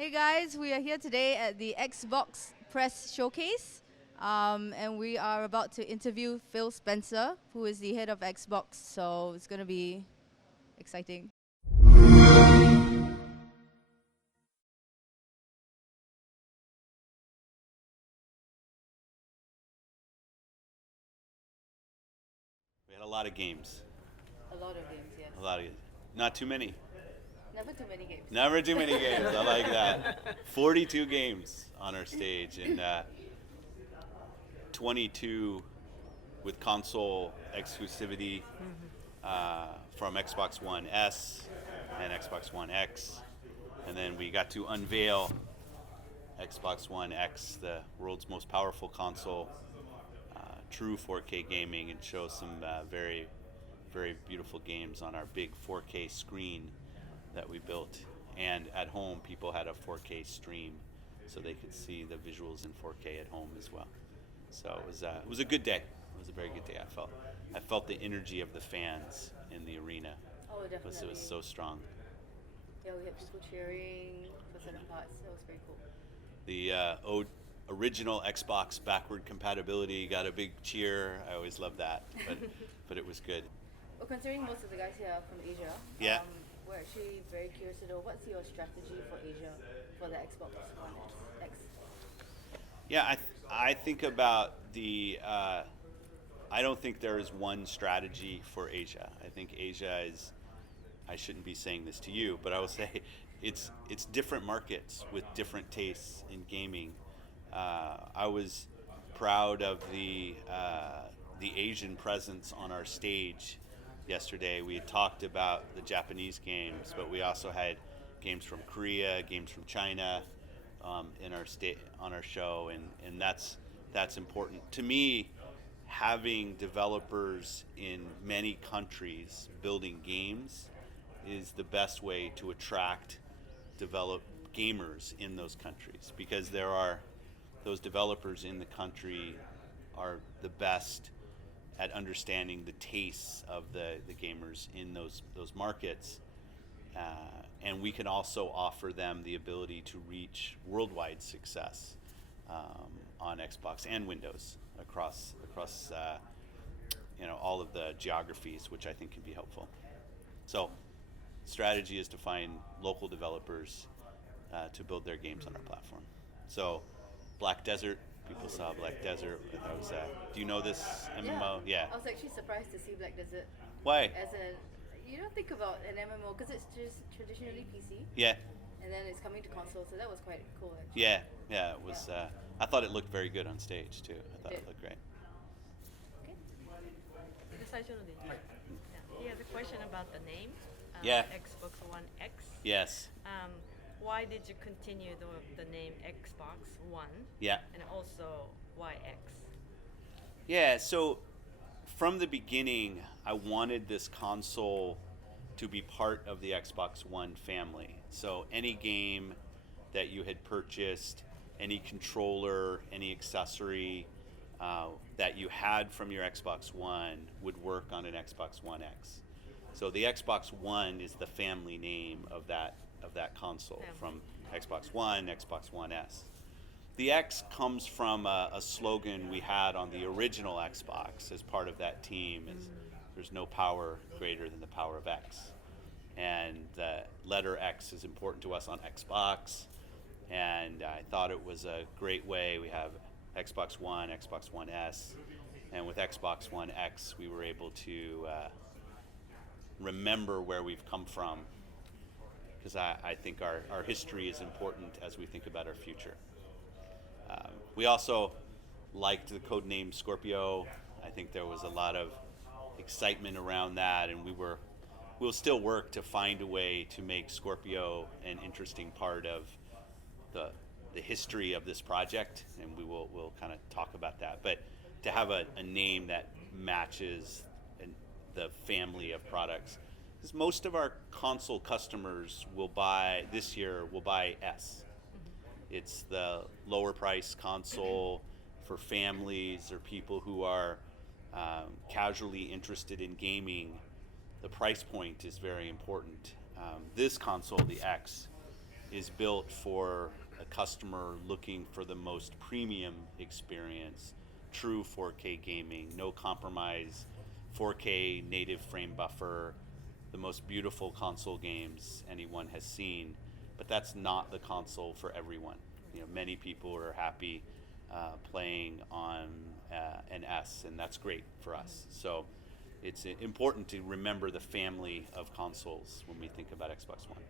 Hey guys, we are here today at the Xbox Press Showcase, and we are about to interview Phil Spencer, who is the head of Xbox, so it's going to be exciting. We had a lot of games. A lot of games, yes. A lot of, not too many. Never too many games. Never too many games. I like that. 42 games on our stage, and 22 with console exclusivity from Xbox One S and Xbox One X, and then we got to unveil Xbox One X, the world's most powerful console, true 4K gaming, and show some very, very beautiful games on our big 4K screen that we built. And at home, people had a 4K stream, so they could see the visuals in 4K at home as well. So it was a good day. It was a very good day. I felt the energy of the fans in the arena. Oh, definitely. It was so strong. Yeah, we had people cheering for certain parts. That was very cool. The original Xbox backward compatibility got a big cheer. I always love that, but it was good. Well, considering most of the guys here are from Asia, Yeah. We're actually very curious to know what's your strategy for Asia for the Xbox One X. Yeah, I think about I don't think there is one strategy for Asia. I think Asia is, I shouldn't be saying this to you, but I will say it's different markets with different tastes in gaming. I was proud of the Asian presence on our stage yesterday. We had talked about the Japanese games, but we also had games from Korea, games from China in our on our show, and that's important to me. Having developers in many countries building games is the best way to attract develop gamers in those countries, because those developers in the country are the best at understanding the tastes of the gamers in those markets, and we can also offer them the ability to reach worldwide success on Xbox and Windows across all of the geographies, which I think can be helpful. So, strategy is to find local developers to build their games on our platform. So, Black Desert, people saw Black Desert. That was, do you know this MMO? Yeah. I was actually surprised to see Black Desert. Why? You don't think about an MMO because it's just traditionally PC. Yeah. And then it's coming to console, so that was quite cool. Actually. Yeah. It was. I thought it looked very good on stage too. I thought it looked great. Okay. 最初ので、He has a question about the name. Yeah. Xbox One X. Yes. Why did you continue the name Xbox One? Yeah. And also why X? Yeah. So from the beginning, I wanted this console to be part of the Xbox One family. So any game that you had purchased, any controller, any accessory that you had from your Xbox One would work on an Xbox One X. So the Xbox One is the family name of that console, from Xbox One, Xbox One S. The X comes from a slogan we had on the original Xbox as part of that team, is there's no power greater than the power of X. And the letter X is important to us on Xbox, and I thought it was a great way. We have Xbox One, Xbox One S, and with Xbox One X we were able to remember where we've come from, because I think our history is important as we think about our future. We also liked the code name Scorpio. I think there was a lot of excitement around that, and we'll still work to find a way to make Scorpio an interesting part of the history of this project, and we'll kind of talk about that. But to have a name that matches the family of products, because most of our console customers this year will buy S. It's the lower price console for families or people who are casually interested in gaming. The price point is very important. This console, the X, is built for a customer looking for the most premium experience, true 4K gaming, no compromise, 4K native frame buffer, the most beautiful console games anyone has seen. But that's not the console for everyone. You know, many people are happy playing on an S, and that's great for us. So it's important to remember the family of consoles when we think about Xbox One.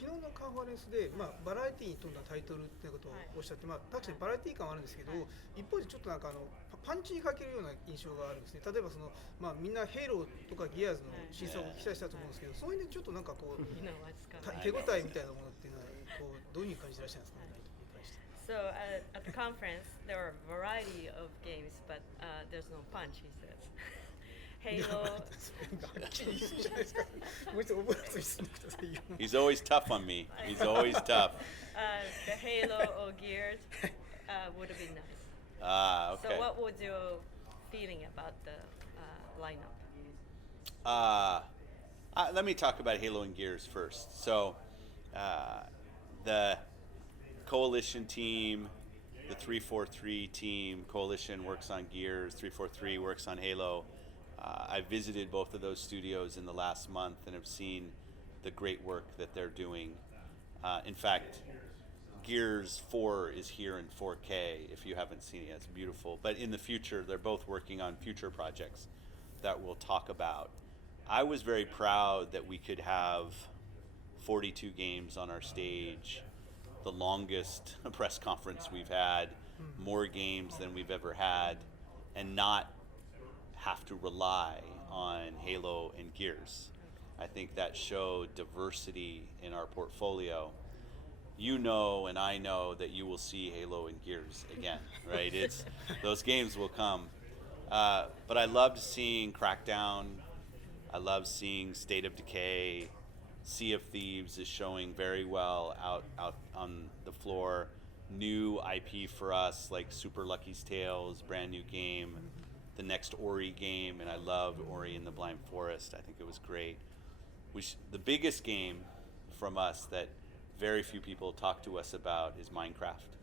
昨日のカンファレンスで、バラエティに富んだタイトルっていうことをおっしゃって、確かにバラエティ感はあるんですけど、一方でちょっとなんかパンチに欠けるような印象があるんですね。例えばみんなヘイローとかギアーズの新作を期待したと思うんですけど、そういうのちょっとなんかこう手応えみたいなものっていうのはどういう感じでいらっしゃるんですかね。So at the conference, there are a variety of games, but there's no punch, he says. Halo. He's always tough on me. He's always tough. The Halo or Gears would have been nice. Okay. So what was your feeling about the lineup? Let me talk about Halo and Gears first. So the Coalition team, the 343 team, Coalition works on Gears, 343 works on Halo. I visited both of those studios in the last month and have seen the great work that they're doing. In fact, Gears 4 is here in 4K. If you haven't seen it, it's beautiful. But in the future, they're both working on future projects that we'll talk about. I was very proud that we could have 42 games on our stage, the longest press conference we've had, more games than we've ever had, and not have to rely on Halo and Gears. I think that showed diversity in our portfolio. You know, and I know that you will see Halo and Gears again, right? Those games will come. But I loved seeing Crackdown. I love seeing State of Decay. Sea of Thieves is showing very well out on the floor. New IP for us, like Super Lucky's Tales, brand new game. The next Ori game, and I loved Ori and the Blind Forest. I think it was great. The biggest game from us that very few people talk to us about is Minecraft.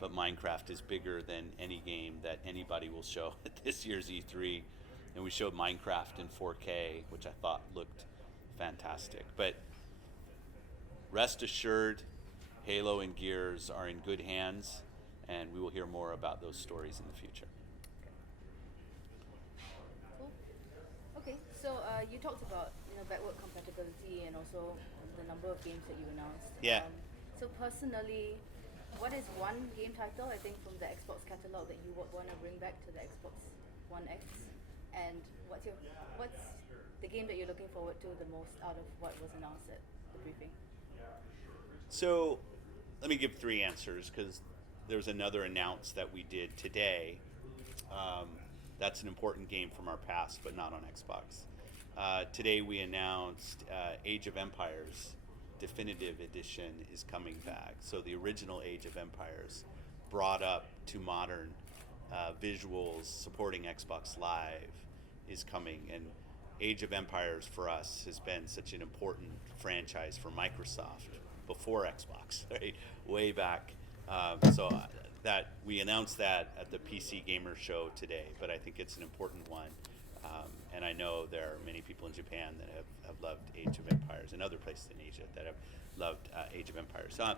But Minecraft is bigger than any game that anybody will show at this year's E3. And we showed Minecraft in 4K, which I thought looked fantastic. But rest assured, Halo and Gears are in good hands, and we will hear more about those stories in the future. Okay, so you talked about backward compatibility and also the number of games that you announced. Yeah. So personally, what is one game title I think from the Xbox catalog that you would want to bring back to the Xbox One X? And what's the game that you're looking forward to the most out of what was announced at the briefing? So let me give three answers because there's another announce that we did today. That's an important game from our past, but not on Xbox. Today we announced Age of Empires Definitive Edition is coming back. So the original Age of Empires brought up to modern visuals supporting Xbox Live is coming. And Age of Empires for us has been such an important franchise for Microsoft before Xbox, right? Way back. So that we announced that at the PC Gamer Show today, but I think it's an important one. And I know there are many people in Japan that have loved Age of Empires, and other places in Asia that have loved Age of Empires. So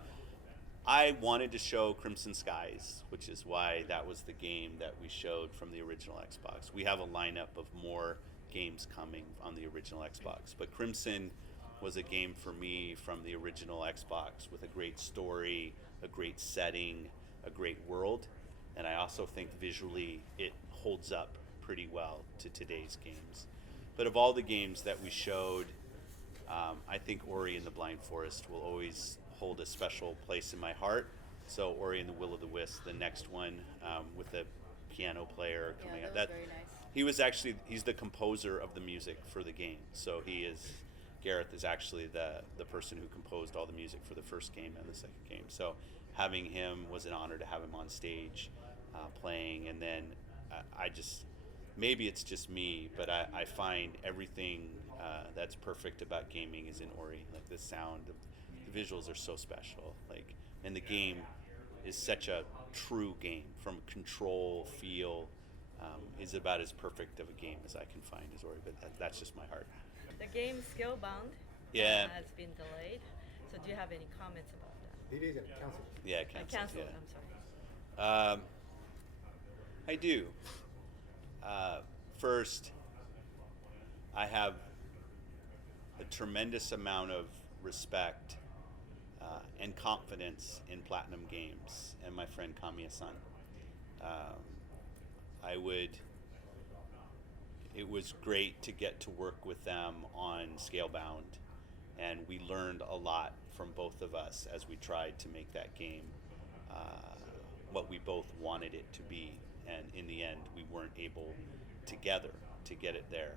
I wanted to show Crimson Skies, which is why that was the game that we showed from the original Xbox. We have a lineup of more games coming on the original Xbox, but Crimson was a game for me from the original Xbox with a great story, a great setting, a great world, and I also think visually it holds up pretty well to today's games. But of all the games that we showed, I think Ori and the Blind Forest will always hold a special place in my heart. So Ori and the Will of the Wisp, the next one with the piano player coming out. That was very nice. He's the composer of the music for the game. So Gareth is actually the person who composed all the music for the first game and the second game. So having him was an honor to have him on stage playing. And then maybe it's just me, but I find everything that's perfect about gaming is in Ori. Like the sound, the visuals are so special. Like, and the game is such a true game from control, feel, is about as perfect of a game as I can find as Ori. But that's just my heart. The game Scalebound Yeah. has been delayed. So do you have any comments about that? Delay is cancelled. Yeah, Canceled. yeah. I'm sorry. I do. First, I have a tremendous amount of respect and confidence in Platinum Games and my friend Kamiya-san. It was great to get to work with them on Scalebound, and we learned a lot from both of us as we tried to make that game what we both wanted it to be, and in the end we weren't able together to get it there.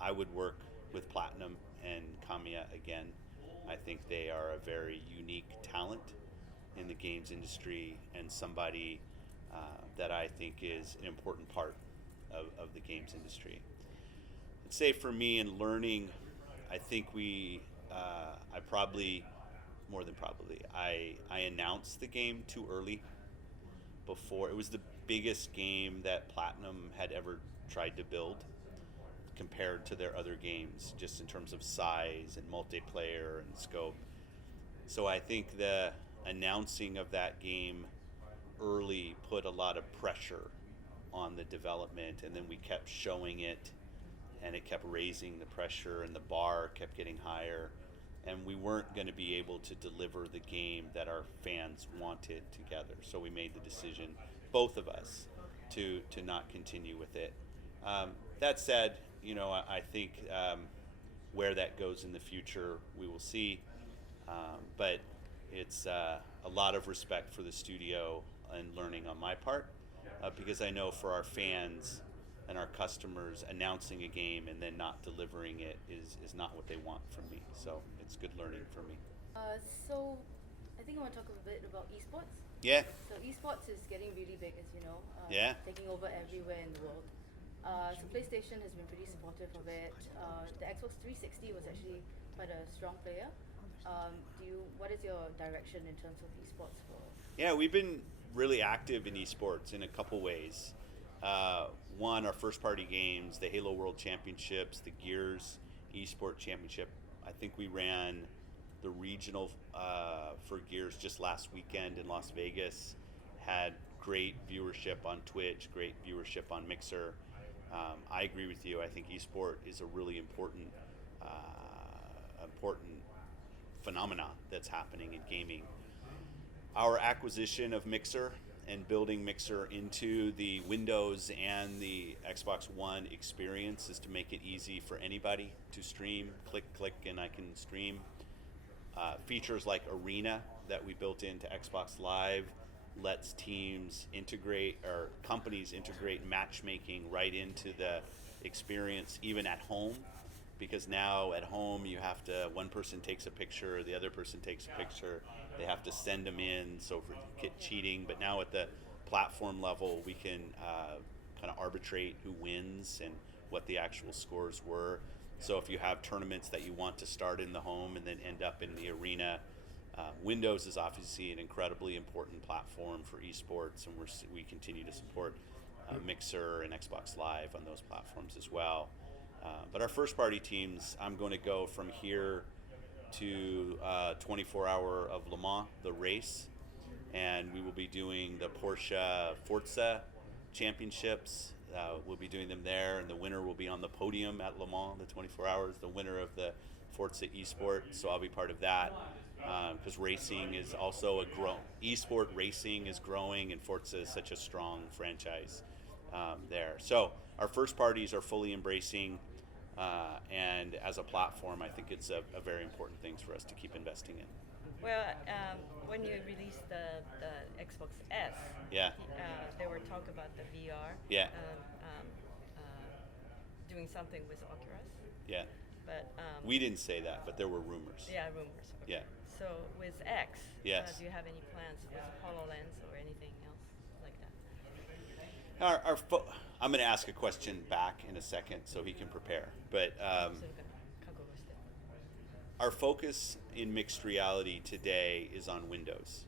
I would work with Platinum and Kamiya again. I think they are a very unique talent in the games industry and somebody that I think is an important part of the games industry. I'd say for me in learning, I think I probably, more than probably, I announced the game too early. Before, it was the biggest game that Platinum had ever tried to build compared to their other games, just in terms of size and multiplayer and scope. So I think the announcing of that game early put a lot of pressure on the development, and then we kept showing it, and it kept raising the pressure, and the bar kept getting higher, and we weren't going to be able to deliver the game that our fans wanted together. So we made the decision, both of us, to not continue with it. That said, I think where that goes in the future, we will see. But it's a lot of respect for the studio and learning on my part, because I know for our fans and our customers, announcing a game and then not delivering it is not what they want from me. So it's good learning for me. So I think I want to talk a bit about esports. Yeah. So esports is getting really big, as you know. Yeah. Taking over everywhere in the world. So PlayStation has been pretty supportive of it. The Xbox 360 was actually quite a strong player. What is your direction in terms of esports for? Yeah, we've been really active in esports in a couple ways. One, our first party games, the Halo World Championships, the Gears Esport Championship. I think we ran the regional for Gears just last weekend in Las Vegas. Had great viewership on Twitch, great viewership on Mixer. I agree with you. I think esport is a really important phenomena that's happening in gaming. Our acquisition of Mixer and building Mixer into the Windows and the Xbox One experience is to make it easy for anybody to stream. Click, and I can stream. Features like Arena that we built into Xbox Live lets teams integrate, or companies integrate matchmaking right into the experience, even at home. Because now at home you have to, one person takes a picture, the other person takes a picture, they have to send them in, so for get cheating. But now at the platform level, we can kind of arbitrate who wins and what the actual scores were. So if you have tournaments that you want to start in the home and then end up in the arena, Windows is obviously an incredibly important platform for esports, and we continue to support Mixer and Xbox Live on those platforms as well. But our first party teams, I'm going to go from here to 24 Hour of Le Mans, the race, and we will be doing the Porsche Forza Championships. We'll be doing them there, and the winner will be on the podium at Le Mans, the 24 Hours, the winner of the Forza eSport. So I'll be part of that, because racing is also eSport racing is growing, and Forza is such a strong franchise there. So our first parties are fully embracing, and as a platform, I think it's a very important thing for us to keep investing in. Well, when you released the Xbox S, Yeah. There were talk about the VR. Yeah. Doing something with Oculus. Yeah. But We didn't say that, but there were rumors. yeah, rumors. Okay. Yeah. So with X, Yes. do you have any plans with HoloLens or anything else like that? I'm going to ask a question back in a second so he can prepare. But するから覚悟して。 our focus in mixed reality today is on Windows.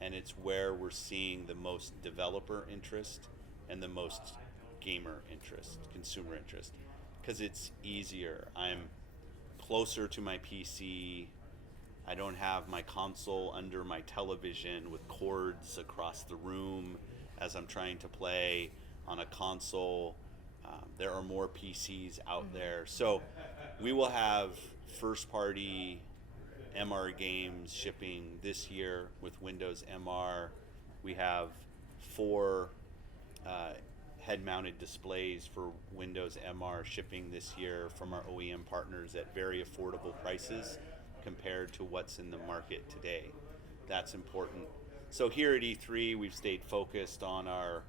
And it's where we're seeing the most developer interest and the most gamer interest, consumer interest. Because it's easier. I'm closer to my PC. I don't have my console under my television with cords across the room as I'm trying to play on a console. There are more PCs out there. So we will have first party MR games shipping this year with Windows MR. We have 4 head-mounted displays for Windows MR shipping this year from our OEM partners at very affordable prices compared to what's in the market today. That's important. So here at E3, we've stayed focused on our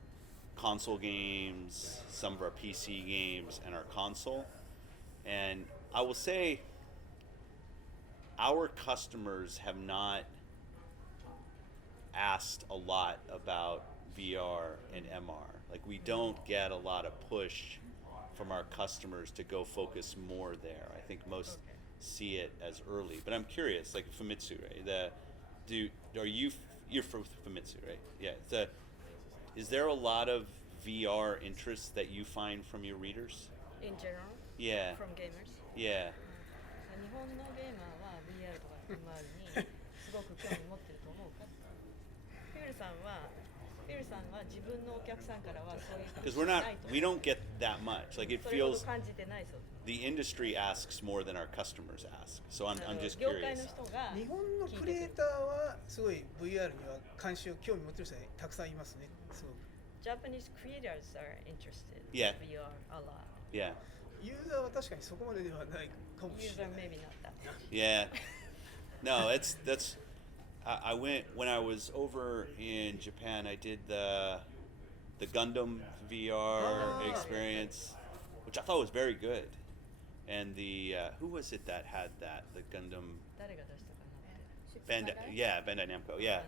console games, some of our PC games, and our console. And I will say, our customers have not asked a lot about VR and MR. Like, we don't get a lot of push from our customers to go focus more there. I think most see it as early. But I'm curious, like Famitsu, right? You're from Famitsu, right? Yeah. Is there a lot of VR interest that you find from your readers? In general? Yeah. From gamers? Yeah. 日本のゲーマーは VR とか MR にすごく興味持ってると思うか。フィルさんは自分のお客さんからはそういう Because we don't get that much. Like, it それほど feels 感じてないそう。 the industry asks more than our customers ask. So I'm just 業界 curious. の人が日本のクリエイターはすごい VR には関心を興味持ってる人がたくさんいますね。すごく Japanese creators are interested Yeah. in VR a lot. Yeah. ユーザーは確かにそこまでではないかもし User れない。 maybe not that much. Yeah. No, that's. I went when I was over in Japan. I did the Gundam Vr Experience, which I thought was very good. And the who was it that had that? The Gundam 誰が出したかなって。 Bandai Namco. Yeah.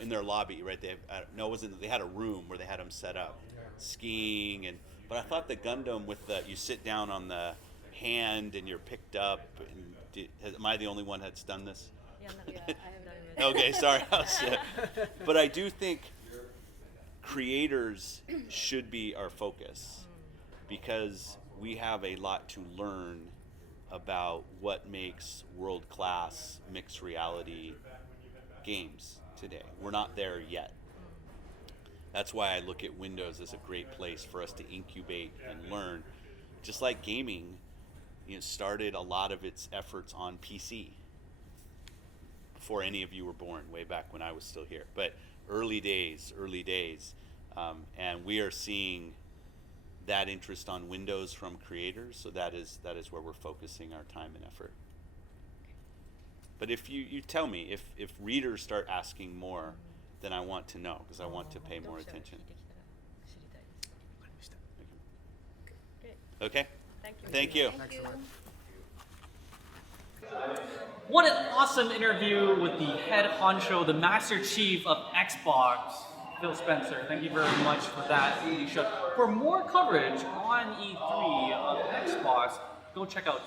In their lobby, right? They have, no, it wasn't. They had a room where they had them set up, skiing, but I thought the Gundam with you sit down on the hand and you're picked up. And am I the only one that's done this? Yeah, I haven't done it. Okay, sorry. But I do think creators should be our focus because we have a lot to learn about what makes world-class mixed reality games today. We're not there yet. That's why I look at Windows as a great place for us to incubate and learn. Just like gaming, started a lot of its efforts on PC before any of you were born, way back when I was still here. But early days, and we are seeing that interest on Windows from creators. So that is where we're focusing our time and effort. But if you tell me, if readers start asking more, then I want to know, because I want to pay more 読者が聞い attention. てきたら知りたいです。わかりました。 Okay. Okay? Thank you. Thank you. Thank you. What an awesome interview with the head honcho, the Master Chief of Xbox, Phil Spencer. Thank you very much for that, Elicia. For more coverage on E3 of Xbox, go check out